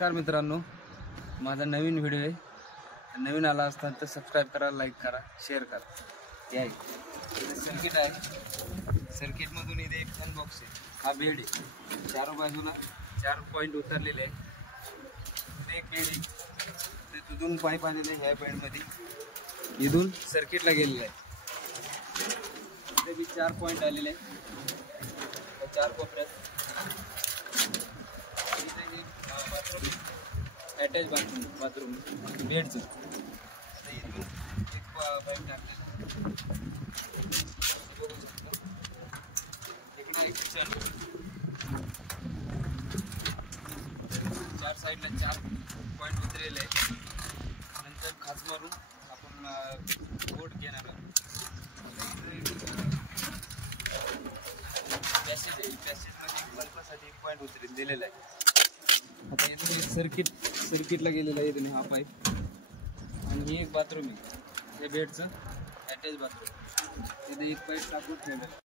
नमस्कार मित्रांनो, माझा नवीन व्हिडिओ आहे. नवीन आला असताना तर सबस्क्राईब करा, लाईक करा, शेअर करा. हे सर्किट आहे. सर्किटमधून इथे एक अनबॉक्स आहे. हा बेड आहे. चार बाजूला 4 पॉईंट उतरलेले आहे. इथे एक बेड आहे. तिथून पाईप आलेले ह्या बेडमध्ये इथून सर्किटला गेलेलं आहे. इथे बी 4 पॉईंट आलेले आहे. 4 कोपऱ्यात अटॅच बाथरूम बेडचं इथून एक पाईप टाकलेलं. इकडे एक किचन. 4 साईडला 4 पॉईंट उतरलेले आहे. नंतर खास मारून आपण बोट घेणार आहोत. पॅसेजमध्ये बल्बासाठी एक पॉईंट उतरेल दिलेला आहे. आता इथून एक सर्किटला गेलेला आहे. इथून हा पाईप आणि ही एक बाथरूम आहे. हे बेडचं अटॅच बाथरूम. तिथे एक पाईप टाकून ठेवलेलं आहे.